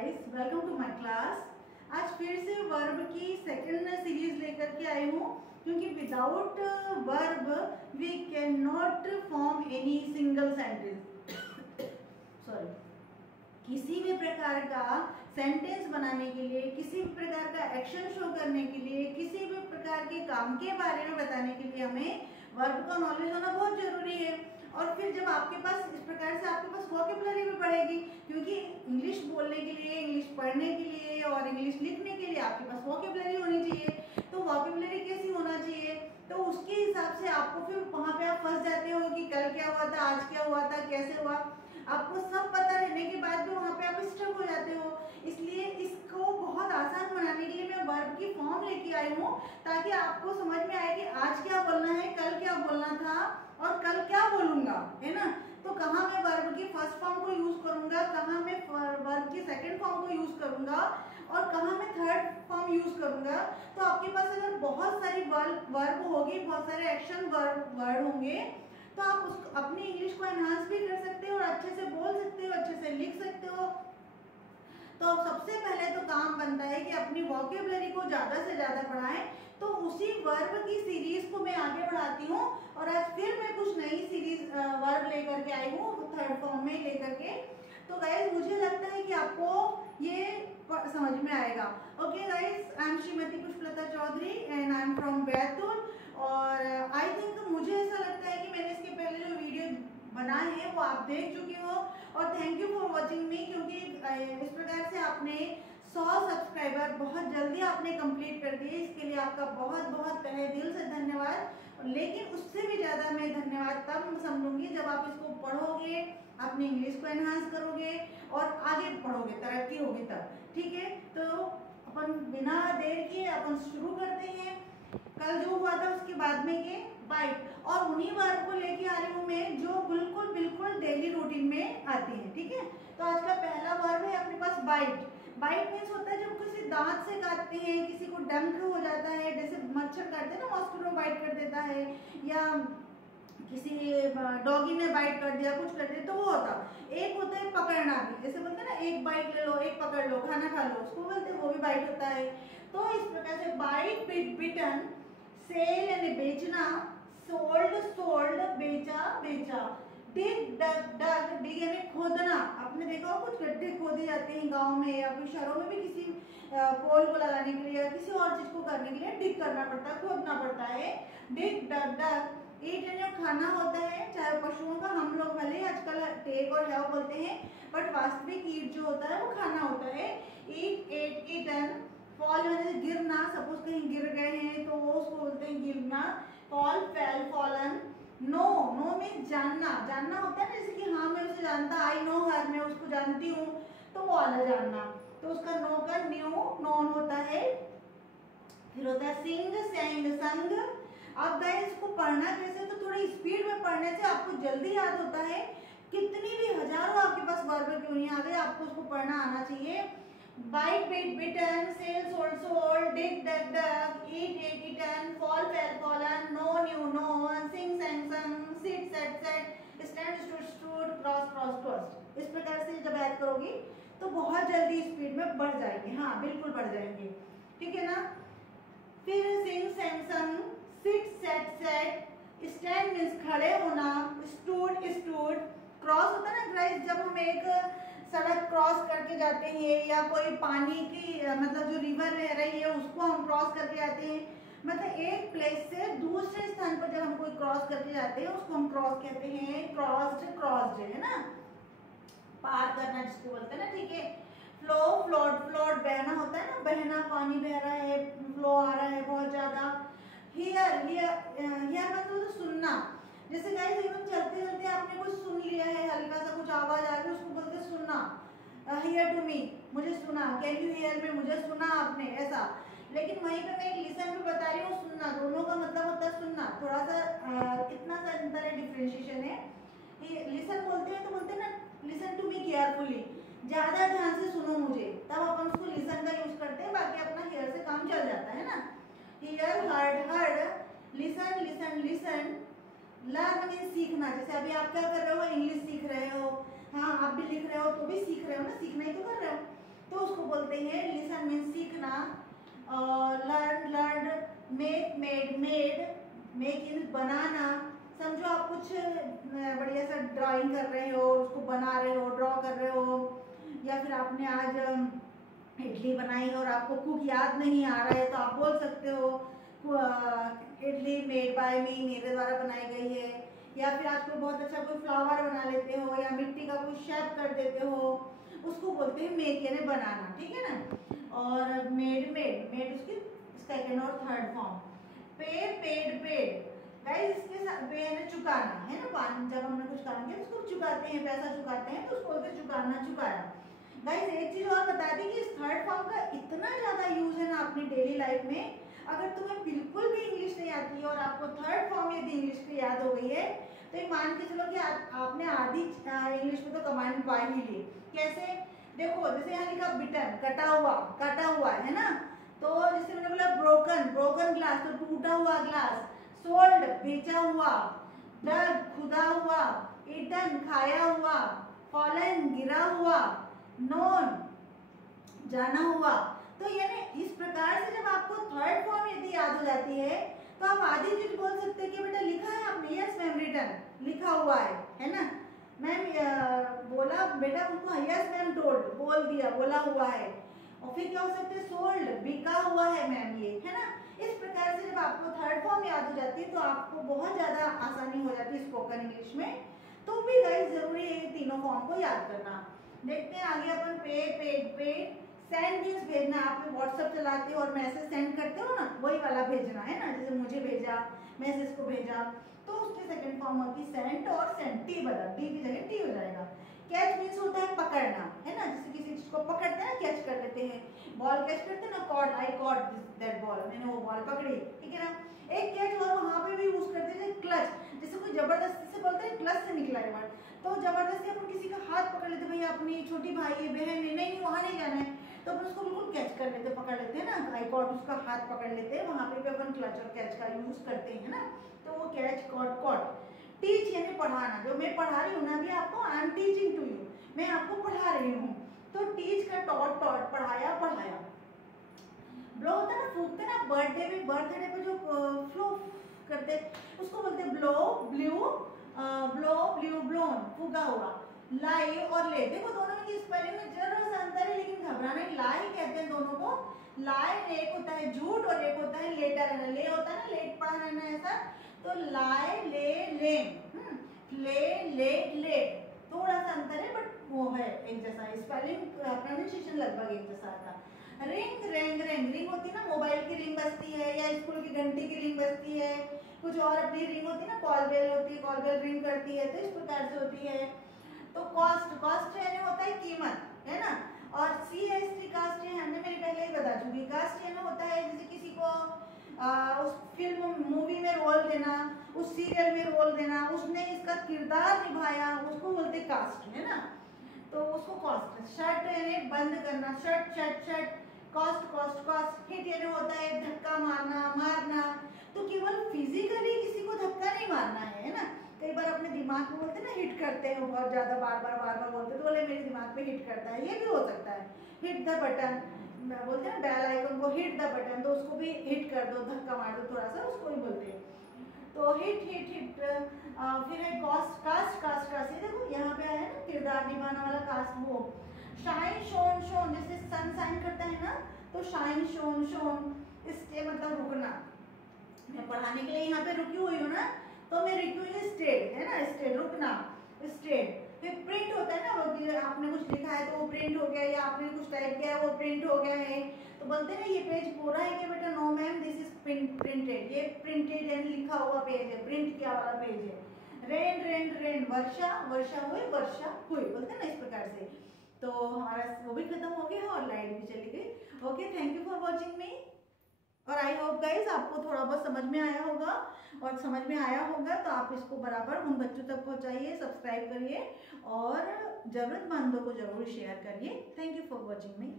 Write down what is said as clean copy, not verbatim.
Guys, welcome to my class. आज फिर से वर्ब की सेकंड सीरीज लेकर के आई हूँ, क्योंकि without verb we can not form any single sentence. Sorry, किसी भी प्रकार का सेंटेंस बनाने के लिए, किसी भी प्रकार का एक्शन शो करने के लिए, किसी भी प्रकार के काम के बारे में बताने के लिए हमें वर्ब का नॉलेज होना बहुत जरूरी है। और फिर जब आपके पास इस प्रकार से आपके पास वोकैबुलरी भी बढ़ेगी, क्योंकि इंग्लिश बोलने के लिए, इंग्लिश पढ़ने के लिए और इंग्लिश लिखने के लिए आपके पास वोकैबुलरी होनी चाहिए। तो वोकैबुलरी कैसी होना चाहिए, तो उसके हिसाब से आपको फिर वहां पे आप फंस जाते हो कि कल क्या हुआ था, आज क्या हुआ था, कैसे हुआ। आपको सब पता रहने के बाद भी वहां पे आप स्टक हो जाते हो। इसलिए इसको बहुत आसान बनाने के लिए मैं वर्ब की फॉर्म लेके आई हूँ, ताकि आपको समझ में आए कि आज क्या बोलना है, कल क्या बोलना था और कल क्या बोलूंगा, है ना। तो कहाँ मैं वर्ब की फर्स्ट फॉर्म को यूज करूंगा, कहाँ मैं वर्ब की सेकंड फॉर्म को यूज करूंगा और कहाँ मैं थर्ड फॉर्म यूज करूंगा। तो आपके पास अगर बहुत सारी वर्ब होगी, बहुत सारे एक्शन वर्ड होंगे, तो आप उसको अपनी इंग्लिश को एनहांस भी कर सकते हो और अच्छे से बोल सकते हो, अच्छे से लिख सकते हो। तो सबसे पहले तो काम बनता है कि अपनी वोकैबुलरी को ज्यादा से ज्यादा बढ़ाएं। तो उसी वर्ब की सीरीज को मैं आगे बढ़ाती हूँ और आज फिर मैं कुछ नई सीरीज वर्ब लेकर के आई हूँ, थर्ड फॉर्म में लेकर के। तो गाइज, मुझे लगता है कि आपको ये समझ में आएगा। Okay guys, I am Shrimati Pushpalata Chaudhary and I am from Betul. और आई थिंक मुझे ऐसा लगता है कि मैंने इसके पहले जो वीडियो बनाए हैं वो आप देख चुके हो। और थैंक यू फॉर वॉचिंग मी, क्योंकि इस प्रकार से आपने 100 सब्सक्राइबर बहुत जल्दी आपने कंप्लीट कर दिए। इसके लिए आपका बहुत बहुत तहे दिल से धन्यवाद। लेकिन उससे भी ज़्यादा मैं धन्यवाद तब समझूंगी जब आप इसको पढ़ोगे, अपनी इंग्लिश को एनहांस करोगे और आगे बढ़ोगे, तरक्की होगी तब। ठीक है, तो अपन बिना देर किए अपन शुरू करते हैं। कल जो हुआ था उसके बाद में ये बाइट, और उन्हीं वर्ब को लेके आ रही हूँ मैं जो बिल्कुल बिल्कुल डेली रूटीन में आती है। ठीक है, तो आज का पहला वर्ब है अपने पास बाइट। बाइट मीन्स होता है जब किसी दांत से काटते हैं, किसी को डंक हो जाता है, जैसे मच्छर काटते हैं ना, मॉस्किटो बाइट कर देता है, या किसी डॉगी ने बाइट कर दिया, कुछ कर दिया, तो वो होता। एक होता है पकड़ना भी, जैसे बोलते हैं ना, एक बाइट ले लो, एक पकड़ लो, खाना खा लो, उसको बोलते हैं, वो भी बाइट होता है। तो इस प्रकार से बाइट, बिटन, सेल यानी बेचना, सोल्ड सोल्ड, बेचा बेचा, डिग डग डग, डिग यानी खोदना। आपने देखा हो कुछ गड्ढे खोदे जाते हैं गांव में या फिर शहरों में भी, किसी पोल को लगाने के लिए या किसी और चीज को करने के लिए डिग करना पड़ता है, खोदना पड़ता है। डिग डग डग, ईट यानी खाना होता है, चाहे पशुओं का, हम लोग भले आजकल टेक और हैव बोलते हैं, बट वास्तविक ईट जो होता है वो खाना होता है। ईट, एट, ईटन। फॉल यानी गिरना, सपोज कहीं गिर गए हैं तो वो उसको बोलते हैं गिरना। Fall, fell, fallen. Know, know mean जानना, जानना होता है ना, जैसे कि हाँ मैं उसे जानता, आई नो हर, मैं उसको जानती हूँ, तो वो वाला जानना। तो उसका नो का न्यू, नोन होता है। फिर होता है सिंग, सेंग, संग। अब गाइस इसको पढ़ना कैसे, तो थोड़ी स्पीड में पढ़ने से आपको जल्दी याद होता है। कितनी भी हजारों आपके पास वर्ब क्यों नहीं आ गए, आपको उसको पढ़ना आना चाहिए। Bite, bit, bitten, sell, sold, sold, dig, dug, dug, eat, ate, eaten, fall, fell, fallen, know, knew, known, sing, sang, sung, sit, sat, sat, stand, stood, stood, cross, cross, cross. इस प्रकार से जब याद करोगी तो बहुत जल्दी स्पीड में बढ़ जाएंगे। हाँ, बिल्कुल बढ़ जाएंगे, ठीक है ना। फिर sing, sang, sung, sit, sat, sat, stand means खड़े होना, स्टूड, स्टूड, क्रॉस होता है ना गाइस, जब हम एक सड़क क्रॉस करके जाते हैं या कोई पानी की मतलब जो रिवर रह रही है उसको हम क्रॉस करके जाते हैं, मतलब एक प्लेस से दूसरे स्थान पर जब हम कोई क्रॉस करके जाते हैं उसको हम क्रॉस कहते हैं। क्रॉस्ड, क्रॉस्ड है ना, पार करना जिसको बोलते हैं ना। ठीक है, फ्लो, फ्लोट, फ्लोट बहना होता है ना, बहना, पानी बह रहा है, फ्लो आ रहा है बहुत ज्यादा। हियर, हियर मतलब सुनना, जैसे गाइस एकदम चलते चलते आपने कुछ सुन लिया है, हल्का सा कुछ आवाज आ गई, उसको बोलते हैं सुनना। हियर टू मी, मुझे सुना, कैन यू हियर मी, मुझे सुना आपने, ऐसा। लेकिन वहीं पे मैं एक लिसन भी बता रही हूँ, सुनना, दोनों का मतलब होता है सुनना। थोड़ा सा कितना सा अंतर है, डिफरेंशिएशन है। लिसन बोलते हैं तो बोलते हैं ना, लिसन टू मी केयरफुली, ज्यादा ध्यान से सुनो मुझे, तब अपन उसको लिसन का यूज करते हैं, बाकी अपना हियर से काम चल जाता है ना। Here, heard, heard, listen, listen, listen. Learn means सीखना, जैसे अभी आप क्या कर रहे हो, इंग्लिश सीख रहे हो। हाँ, आप भी लिख रहे हो तो भी सीख रहे हो ना, सीखना ही तो कर रहे हो। तो उसको बोलते हैं लिसन मीन्स सीखना, learn learn, make made made, make means बनाना। समझो आप कुछ बढ़िया सा ड्राइंग कर रहे हो, उसको बना रहे हो, ड्रॉ कर रहे हो, या फिर आपने आज इडली बनाई और आपको कुक याद नहीं आ रहा है तो आप बोल सकते हो इडली मेड बाय मी, मेरे द्वारा बनाई गई है। या फिर आप कोई बहुत अच्छा कोई फ्लावर बना लेते हो या मिट्टी का कोई शेप कर देते हो, उसको बोलते हैं मेक यानी बनाना, ठीक है ना। और मेड मेड मेड उसकी सेकंड और थर्ड फॉर्म। पे पेड पेड, गाइस इसके साथ पे यानी चुकाना है ना, जब हमने कुछ काम किया उसको चुकाते हैं, पैसा चुकाते हैं तो उसको बोलते हैं चुकाना, चुकाया। गाइस एक चीज और बता दी कि इस थर्ड फॉर्म का इतना ज्यादा यूज है ना अपनी डेली लाइफ में। अगर तुम्हें बिल्कुल भी इंग्लिश नहीं आती है और आपको थर्ड फॉर्म यदि इंग्लिश की याद हो गई है तो ये मान के चलो कि आपने आधी इंग्लिश में तो कमांड पा ही ली। कैसे? देखो जैसे यहाँ लिखा बिटन, कटा हुआ है ना, तो जैसे मैंने बोला ब्रोकन, ब्रोकन ग्लास तो टूटा हुआ ग्लास, सोल्ड बेचा हुआ, डग खुदा हुआ, ईटन खाया हुआ, फॉलन गिरा हुआ, नोन जाना हुआ। तो यानी इस प्रकार से जब आपको थर्ड फॉर्म यदि याद हो जाती है तो आप आधी चीज बोल सकते हैं कि बेटा लिखा है आपने, यस मैम रिटन, लिखा हुआ है ना मैम, बोला बेटा उनको, यस मैम टोल्ड, बोल दिया, बोला हुआ है। और फिर क्या हो सकते हैं, सोल्ड बिका हुआ है मैम, ये है ना। इस प्रकार से जब आपको थर्ड फॉर्म याद हो जाती है तो आपको बहुत ज्यादा आसानी हो जाती है स्पोकन इंग्लिश में। तो भी गाइस जरूरी है ये तीनों फॉर्म को याद करना। देखते हैं आगे अपन पे पेड पेड। सेंड मीन्स भेजना, आप व्हाट्सएप चलाते हो और मैसेज सेंड करते हो ना, वही वाला भेजना है ना, जैसे मुझे भेजा, मैसेज को भेजा, तो उसकी सेकंड फॉर्म होती है सेंट और सेंट, टी बदल, टी की जगह टी हो जाएगा। कैच मीन्स होता है पकड़ना, है ना, जैसे किसी चीज को पकड़ते हैं कैच कर लेते हैं, बॉल कैच करते हैं ना, caught, I caught that ball, मैंने वो बॉल पकड़ी, ठीक है ना। एक कैच और वहां पे भी यूज करते हैं क्लच, जैसे कोई जबरदस्ती से बोलते हैं क्लच से निकला है वर्ड, तो जबरदस्ती अपन किसी का हाथ पकड़ लेते, भैया अपनी छोटी भाई है बहन है, नहीं वहां नहीं जाना है, तो अपन उसको बिल्कुल कैच कर लेते, पकड़ लेते हैं ना, आई कॉट, उसका हाथ पकड़ लेते हैं, वहां पे भी अपन क्लच और कैच का यूज करते हैं ना, तो वो कैच कॉट कॉट। टीच यानी पढ़ाना, जो मैं पढ़ा रही हूँ ना अभी आपको, I am teaching to you, मैं आपको पढ़ा रही हूँ, तो टीच का टॉट टॉट, पढ़ाया पढ़ाया। ब्लो होता है ना, फूकते ना, बर्थडे पे, बर्थडे पे जो फ्लो करते उसको बोलते हैं blow, blew, blow blew blown, फूका हुआ। लाई और ले, देखो दोनों की स्पेलिंग में जरा सा अंतर है लेकिन घबराना नहीं, लाई कहते हैं दोनों को। लाई एक होता है झूठ और एक होता है लेटर, ले होता है ना, लेट पढ़ा रहना ऐसा, तो लाई ले लेम, ले लेट लेट, थोड़ा सा अंतर है बट वो है एक जैसा, स्पेलिंग प्रोनाउंसिएशन लगभग एक जैसा था। रिंग रेंग रेंग, रिंग होती है ना, मोबाइल की रिंग बजती है या स्कूल की घंटी की रिंग बजती है, कुछ और अपनी रिंग होती है ना, कॉल बेल होती है, कॉल बेल रिंग करती है, तो इस प्रकार से होती है। तो कॉस्ट, कॉस्ट यानी होता है कीमत, है ना। और CST कास्ट हमने मेरे पहले ही बता चुकी, कास्ट यानी होता है जैसे किसी को उस फिल्म मूवी में रोल देना, उस सीरियल में रोल देना, उसने इसका किरदार निभाया, उसको बोलते कास्ट, है ना, तो उसको कॉस्ट। शर्ट यानी बंद करना, shirt shirt shirt, cost cost cost. Hit यानी होता है धक्का मारना, मारना, तो केवल फिजिकली किसी को धक्का नहीं मारना है ना, कई बार अपने दिमाग में बोलते ना हिट करते हैं बहुत ज्यादा, बार बार बोलते तो बोले मेरे दिमाग पे हिट करता है, ये भी हो सकता है। हिट द बटन बोलते हैं, बेल आइकन को हिट द बटन, तो उसको भी हिट कर दो, धक्का मार दो थोड़ा सा, उसको ही बोलते हैं। तो हिट हिट हिट। फिर है कॉस्ट, कास्ट कास्ट कास्ट, ये देखो यहाँ पे आया ना किरदार निभाने वाला कास्ट, वो। शाइन शोन शोन, जैसे सन शाइन करता है ना, तो शाइन शोन शोन, इसके मतलब रुकना, मैं पढ़ाने के लिए यहाँ पे रुकी हुई हूँ ना, तो मैं रुकी हुई स्टेड, है ना, स्टेड रुकना, स्टेड। फिर प्रिंट होता है ना, वो कि आपने कुछ लिखा है तो वो प्रिंट हो गया, या आपने कुछ टाइप किया है वो प्रिंट हो गया है, तो बोलते हैं ना ये पेज पूरा है क्या बेटा, no ma'am this is printed, ये प्रिंटेड यानी लिखा हुआ पेज है, प्रिंट किया वाला पेज है। रेन रेन रेन, वर्षा वर्षा हुई, वर्षा हुई, बोलते हैं ना इस प्रकार से। तो हमारा वो भी खत्म हो गया और लाइट भी चली गई। Okay, thank you for watching मी, और आई होप गाइज आपको थोड़ा बहुत समझ में आया होगा, और समझ में आया होगा तो आप इसको बराबर उन बच्चों तक पहुंचाइए, सब्सक्राइब करिए और जरूरतमंदों को जरूर शेयर करिए। Thank you for watching me.